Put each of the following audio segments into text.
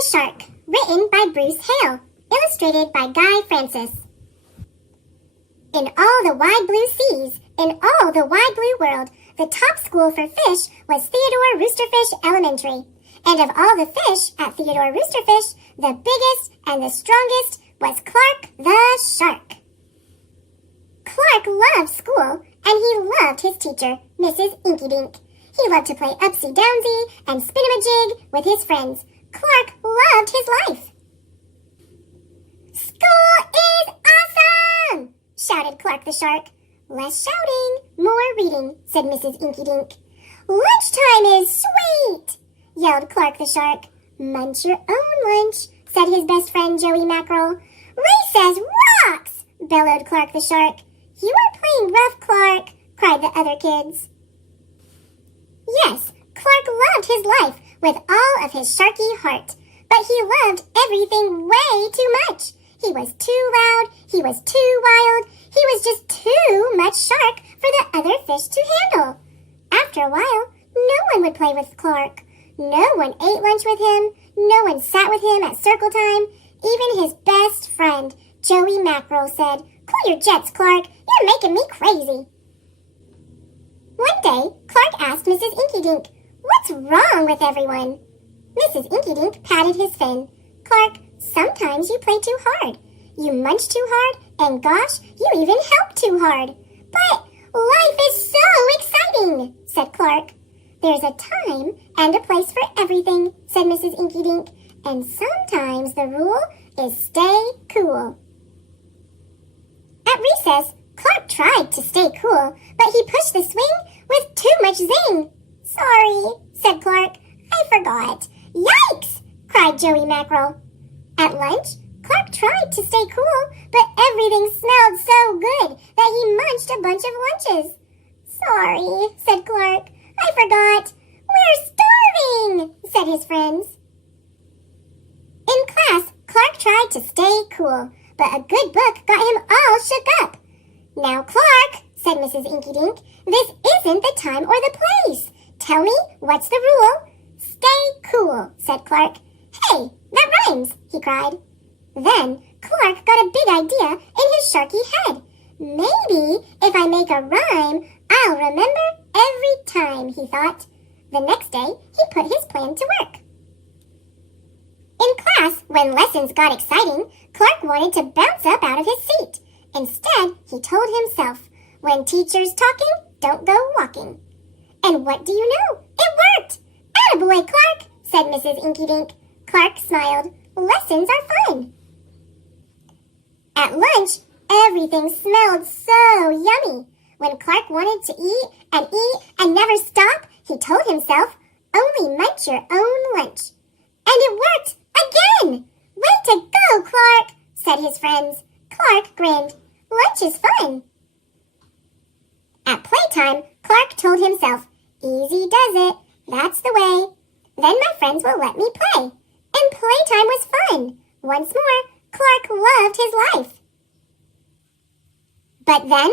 the Shark, written by Bruce Hale, illustrated by Guy Francis. In all the wide blue seas, in all the wide blue world, the top school for fish was Theodore Roosterfish Elementary. And of all the fish at Theodore Roosterfish, the biggest and the strongest was Clark the Shark. Clark loved school, and he loved his teacher, Mrs. Inky-Dink. He loved to play upsy-downsy and spin-a-ma-jig with his friends. Clark loved his life. "School is awesome!" shouted Clark the Shark. "Less shouting, more reading," said Mrs. Inky-Dink. "Lunchtime is sweet!" yelled Clark the Shark. "Munch your own lunch," said his best friend Joey Mackerel. "Recess rocks!" bellowed Clark the Shark. "You are playing rough, Clark," cried the other kids. Yes, Clark loved his life with all of his sharky heart, but he loved everything way too much. He was too loud, he was too wild, he was just too much shark for the other fish to handle. After a while, no one would play with Clark. No one ate lunch with him, no one sat with him at circle time. Even his best friend, Joey Mackerel, said, "Cool your jets, Clark, you're making me crazy." One day, Clark asked Mrs. Inky-Dink, "What's wrong with everyone?" Mrs. Inky-Dink patted his fin. "Clark, sometimes you play too hard. You munch too hard, and gosh, you even help too hard." "But life is so exciting," said Clark. "There's a time and a place for everything," said Mrs. Inky-Dink. "And sometimes the rule is stay cool." At recess, Clark tried to stay cool, but he pushed the swing with too much zing. "Sorry," said Clark. "I forgot." "Yikes!" cried Joey Mackerel. At lunch, Clark tried to stay cool, but everything smelled so good that he munched a bunch of lunches. "Sorry," said Clark. "I forgot." "We're starving," said his friends. In class, Clark tried to stay cool, but a good book got him all shook up. "Now, Clark," said Mrs. Inky-Dink, "this isn't the time or the place. Tell me, what's the rule?" "Stay cool," said Clark. "Hey, that rhymes," he cried. Then Clark got a big idea in his sharky head. "Maybe if I make a rhyme, I'll remember every time," he thought. The next day, he put his plan to work. In class, when lessons got exciting, Clark wanted to bounce up out of his seat. Instead, he told himself, "When teacher's talking, don't go walking." And what do you know? It worked! "Attaboy, Clark," said Mrs. Inky-Dink. Clark smiled. Lessons are fun. At lunch, everything smelled so yummy. When Clark wanted to eat and never stop, he told himself, "Only munch your own lunch." And it worked again! "Way to go, Clark," said his friends. Clark grinned. Lunch is fun. At playtime, Clark told himself, "Easy does it. That's the way. Then my friends will let me play." And playtime was fun. Once more, Clark loved his life. But then,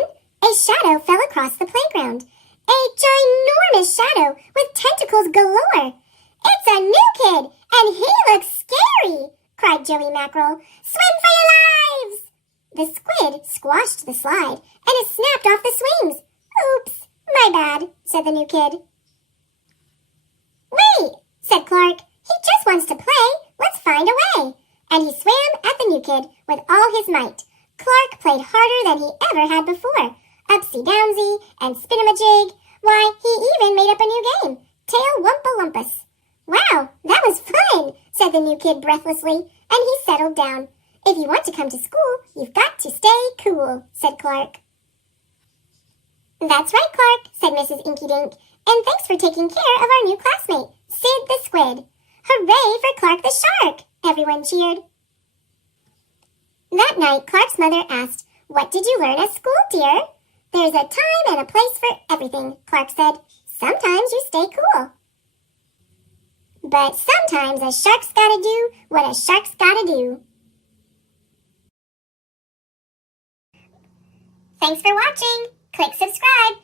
a shadow fell across the playground. A ginormous shadow with tentacles galore. "It's a new kid, and he looks scary," cried Joey Mackerel. "Swim for your lives!" The squid squashed the slide, and it snapped off the swings. "Oops, my bad," said the new kid. "Wait," said Clark. "He just wants to play. Let's find a way." And he swam at the new kid with all his might. Clark played harder than he ever had before. Upsy-downsy and spin-a-ma-jig. Why, he even made up a new game, Tail-Wumpa-Lumpus. "Wow, that was fun," said the new kid breathlessly, and he settled down. "If you want to come to school, you've got to stay cool," said Clark. "That's right, Clark," said Mrs. Inky-Dink, "and thanks for taking care of our new classmate, Sid the Squid." "Hooray for Clark the Shark!" everyone cheered. That night, Clark's mother asked, "What did you learn at school, dear?" "There's a time and a place for everything," Clark said. "Sometimes you stay cool. But sometimes a shark's gotta do what a shark's gotta do." Thanks for watching. Click subscribe.